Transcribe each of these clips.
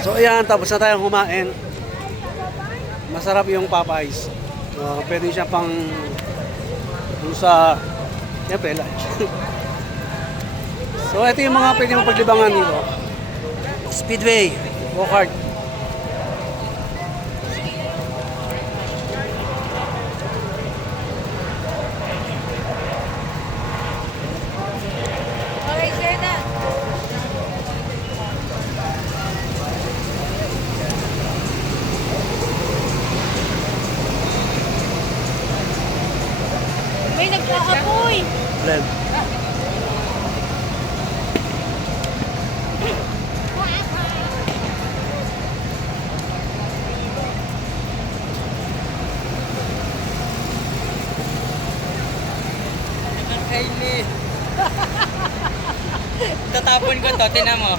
So ayan, tapos na tayong kumain. Masarap yung Popeyes. So pwede siya pang dun sa siyempre lunch. So ito yung mga pwede mong paglibangan dito. Speedway, go-kart. Okay, sir na. May nagkaapoy. Blend. Kaili. Tatapon ko to, tinan mo.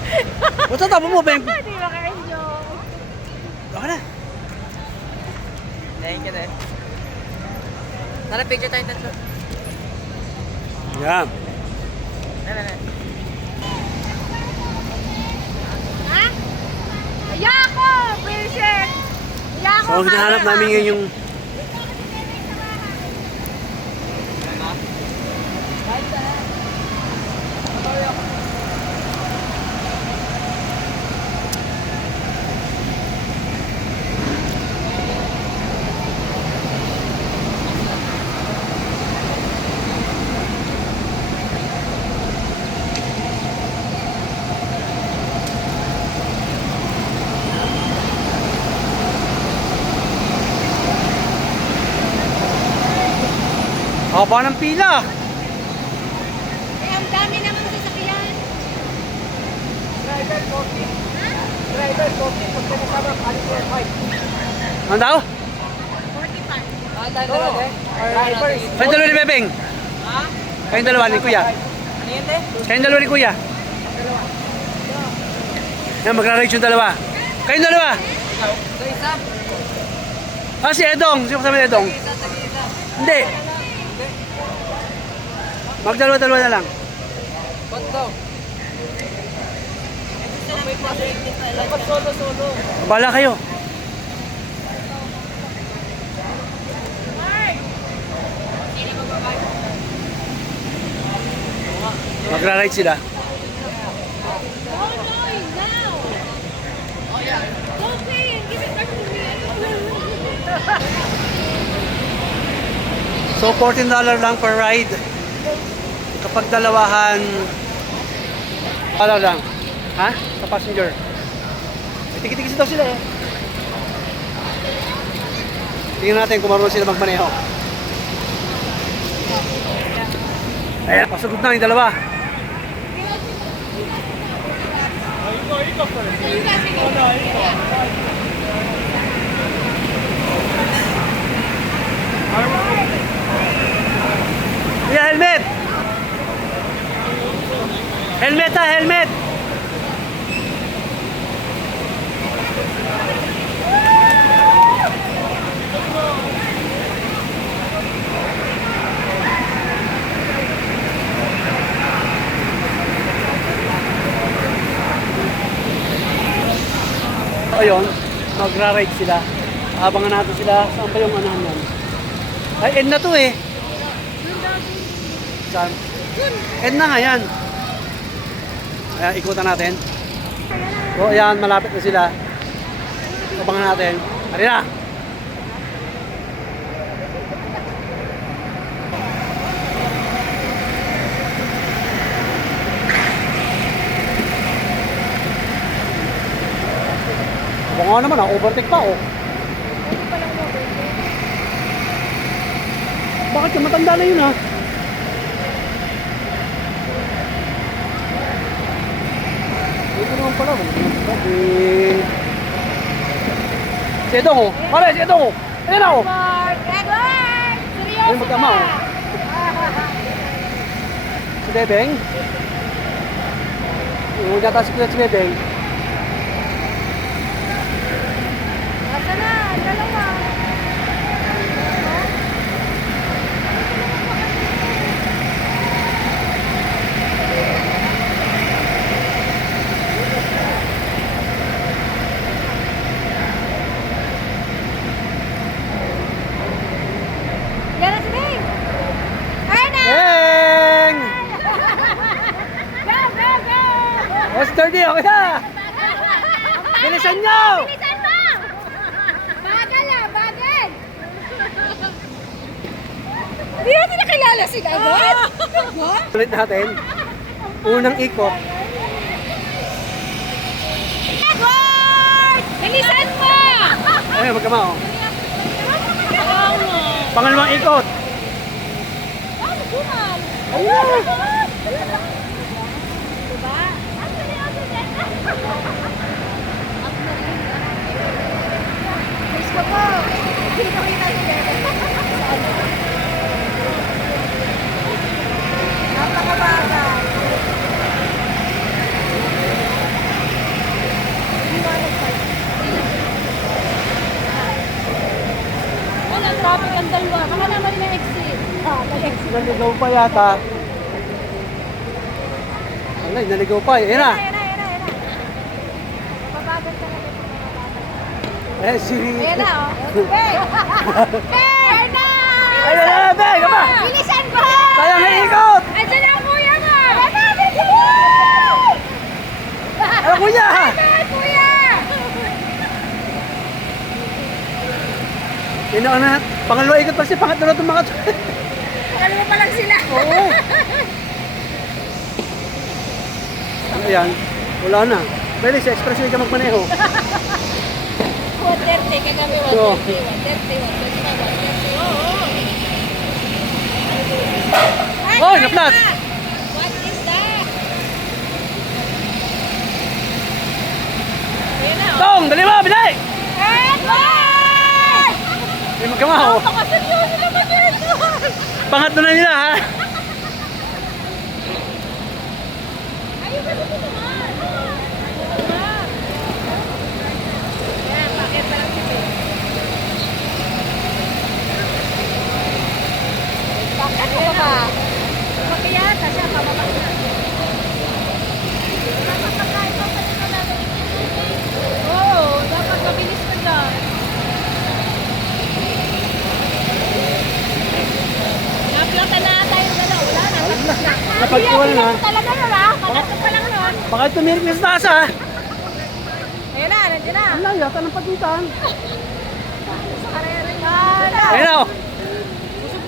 O tatapon mo, Ben. Hindi maka-enjoy. Baka na. Thank you, Tara, picture tayo tatlo. Yan. Na. Ha? Ayako! Wilson! Ayako! So hinahanap namin ngayon yung haba ng pila. Eh, ang dami naman sasakyan. Driver coffee. Driver coffee. Pag kasama, alis ko 5. Ano daw? 45. Ah, dalawa de? Driver. Kayong dalawa ni Bebeng. Ha? Kayong dalawa ni Kuya. Ano yun, de? Kayong dalawa ni Kuya. Yan, magra-ride yung dalawa. Kayong dalawa. Ikaw? Ito isa? Ah, si Edong. Sino kasama ni Edong? Tag-isa. Hindi. Magdalawa-dalawa na lang. Ba't daw? Dapat solo-solo. Bala kayo. Magra-ride sila. Oh, no, now. Go pay and give it back to me. So, $14 lang per ride. Kapag dalawahan, lang. Ha? Sa passenger. May tikit-tikit daw sila eh. Tingnan natin kung marunong sila magmaneho. Ayan, pasugod na yung dalawa. Yeah, helmet! Helmet ha, helmet! Ayun, magra-ride sila. Abangan natin sila. Saan ba yung anahan yan? Ay, end na to eh. Saan? End na nga yan. Ayan, ikutan natin. So, ayan, malapit na sila. Abangan natin. Hari na! Aba nga naman, overtake pa oh. Bakit ka matanda na yun ha? Ito naman pala. Si Edong oh. Pare, si Edong oh. Ayan oh. Edward! Seryoso Ayun, magkama oh. Si Bebeng. Yung yata si Bebeng. Asa na? Dalawa. Bilisan nyo! Bilisan mo! Bagal ah, bagal! Hindi natin nakilala sila agad? Diba? Ulit natin. Unang ikot. Edward! Bilisan mo! Ayun, magkama oh. Ayaw mo. Pangalawang ikot. Ano bumal? Ayun. Diba? Ang seryoso din. Miss ko po. Dito kita si Bebe. Napakababa. Wala, traffic ang dalawa. Baka naman may exit. May-exit. Naligaw pa yata. Alay, naligaw pa. Ayun na. Ayan na. Mabagal talaga itong mga bata. Eh, si... Ayan na, oh. Hey! Hey! na! Ayun na, Bey! Kama! Bilisan mo! Sayang na ikot! Andiyan na ang kuya mo! Ano kuya? Ayan, kuya! Yun na, pangalawa ikot pa si pangatlo na itong mga to. Pangalawa pa lang sila. Oo. Ayan, wala na. Pwede sa expressway ka magmaneho. 130, kagabi 130, 130, 130, Oo. 130. Oo. Hoy, na-flat! What is that? Ayan na, oh. Tong, dali mo, bilay! Edward! May magkamaho. Napakaseryoso naman ni Edward! Pangatlo na nila, ha? Ayun, ganito naman. Yan, bakit pa lang si Ben? Bakit mo ba? Makiyata siya, pababa na. Oo, dapat mabilis ka dyan. Naplata na tayo dalawa. Wala na. Napagkuhan na. Talaga na ba? Pangatlo pa lang nun. Baka tumirik na sa taas, ha? Ayun na, nandiyan na. Ang layo, tanong pagitan. Sa karera rin. Hala. Ayun na, oh.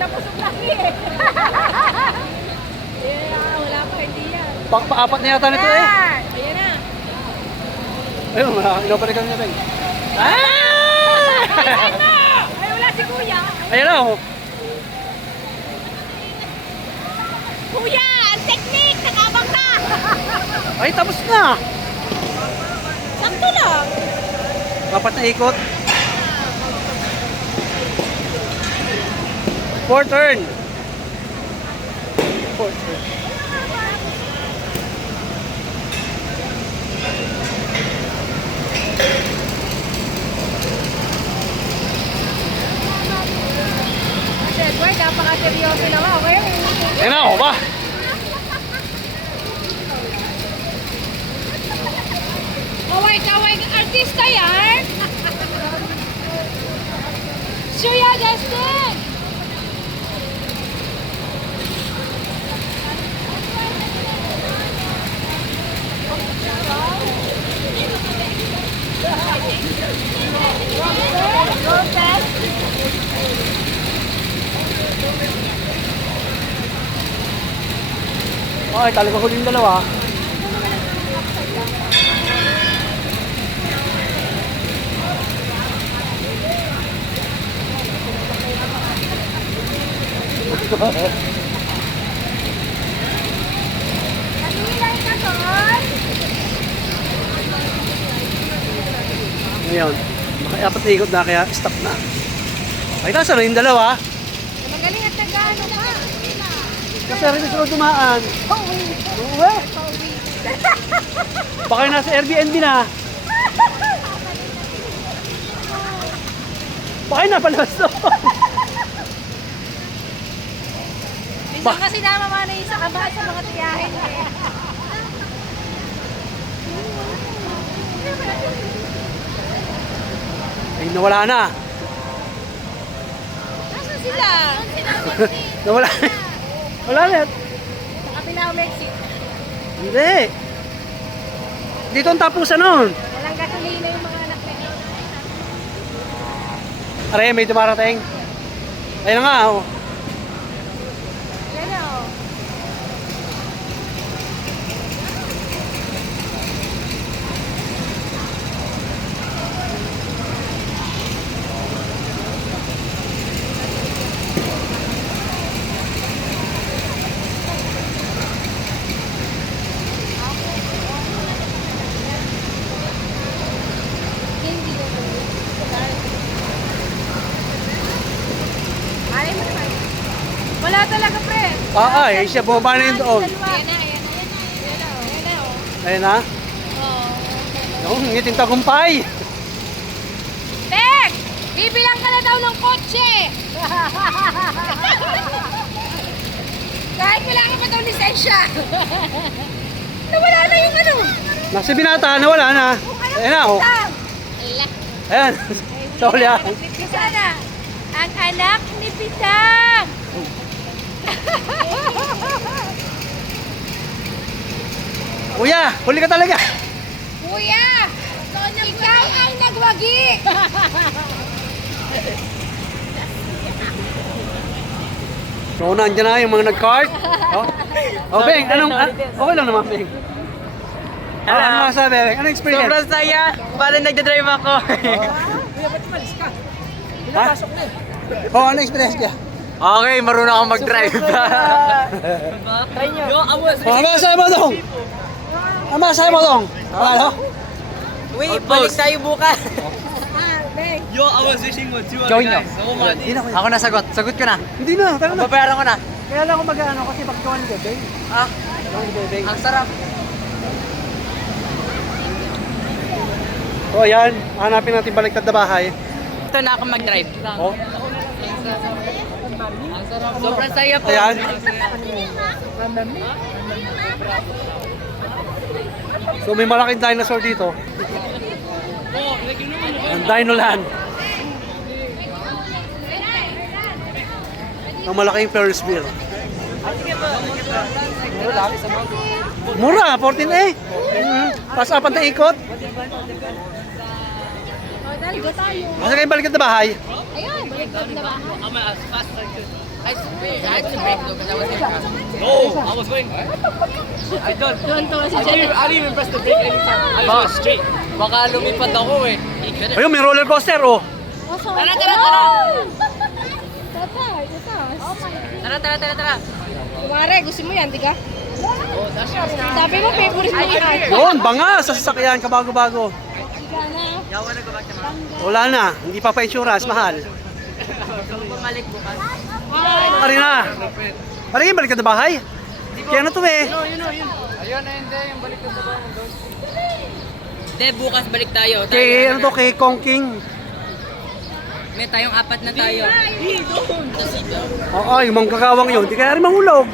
Busog laki eh. Yeah, wala pa, hindi yan. Paapat na yata nito, eh. Ayan na. Ayun, inopalik kami natin. Ah! Bilisan mo! Ay, wala si kuya. Ayun na, oh. Kuya, ang technique! Nakabang ka! Ay, tapos na. Sakto lang. Apat na ikot. Fourth turn. Fourth turn. Kasi Edward, napaka-seryoso naman. Okay? Ayun na, oh, ba? Kaway-kaway artista yan. Suya, Justin! Ay, talaga huli yung dalawa. Nagilay ka, Tol! Ngayon, apat na ikot na kaya stop na. Ay, nasa na yung dalawa. Magaling at nag-ano ka. Kasi rin sunod dumaan. Pauwi. Uwe. Baka yung nasa Airbnb na. Baka yung napalabas doon. Minsan kasi namamanay sa kabahan sa mga tiyahin eh. Ay, nawala na. Nasaan sila? Nawala. Wala na. Sa kabilang Mexico. Hindi. Dito ang tapusan nun. Walang gasolina yung mga Are, may dumarating. Ayun na nga, oh. Yan na, oh. Hindi ko to. Alay mo naman. Wala talaga, pre. Ay, siya bumaba na yun doon. Ayan na, ayan na, ayan na. Ayan na, oh. Ayan na, oh. Ayun na. Oo. Yung ngiting tagumpay. Tek! Bibilang ka na daw ng kotse! Kahit wala ka pa daw lisensya. Nawala na yung ano. Nasa binata na wala na. Ayun na, oh. Ayan. Sorry ah. Isa na. Ang anak ni Pitang. Kuya, huli ka talaga. Kuya! Ikaw ang nagwagi! So, nandiyan na yung mga nag-cart. Oh, Beng, okay lang naman, Beng. Ano masabi, Beng? Anong experience? Sobrang saya. Parang nagdadrive ako. Ha? Oh, ano experience ka? Okay, marunong akong mag-drive. Try nyo. Oh, ano masabi mo dong? Ano masabi mo dong? Ano? Wait, balik tayo bukas. Yo, I was wishing for two Gawin nyo. Oh my Hindi na, kuya. Ako na sagot. Sagot ko na. Hindi na, tara na. Babayaran ko na. Kaya lang ako mag-ano kasi pagkawan ni Beng. Ah, Gawan ni Beng. ang sarap. Oh, yan. Hanapin natin baliktad na bahay. Ito na ako mag-drive. Oh, Sobrang saya po. ayan. So, may malaking dinosaur dito. Ang Dinoland. Ang malaking Ferris wheel. Mura, 14A. Tapos apat na ikot. Dali, go tayo. Masa kayo baliktad na bahay? Ayun, baliktad na ba? I'm as fast as I could. I had to break though because I was in traffic. No, I was going. I don't. Doon to si I didn't even press the brake anytime. I was going straight. Baka lumipad ako eh. Ayun, may roller coaster, oh. Tara, tara, tara! Tara. Kumare, gusto mo yan, di ka? Sabi mo, favorite mo yan. Yun, banga sa sasakyan, kabago-bago. Diga na. Yawa na gabak naman. Wala na, hindi pa pa-insurance, mahal. Bumalik bukas. Pari na. Pari yung baliktad na bahay? Kaya ano to eh? Ayun na hindi. Yung balik ko sa bahay doon. Hindi, bukas balik tayo. Kay, ano to, kay Kong King. May tayong apat na tayo. Oo, yung mga kakawang yun, di kaya rin mahulog.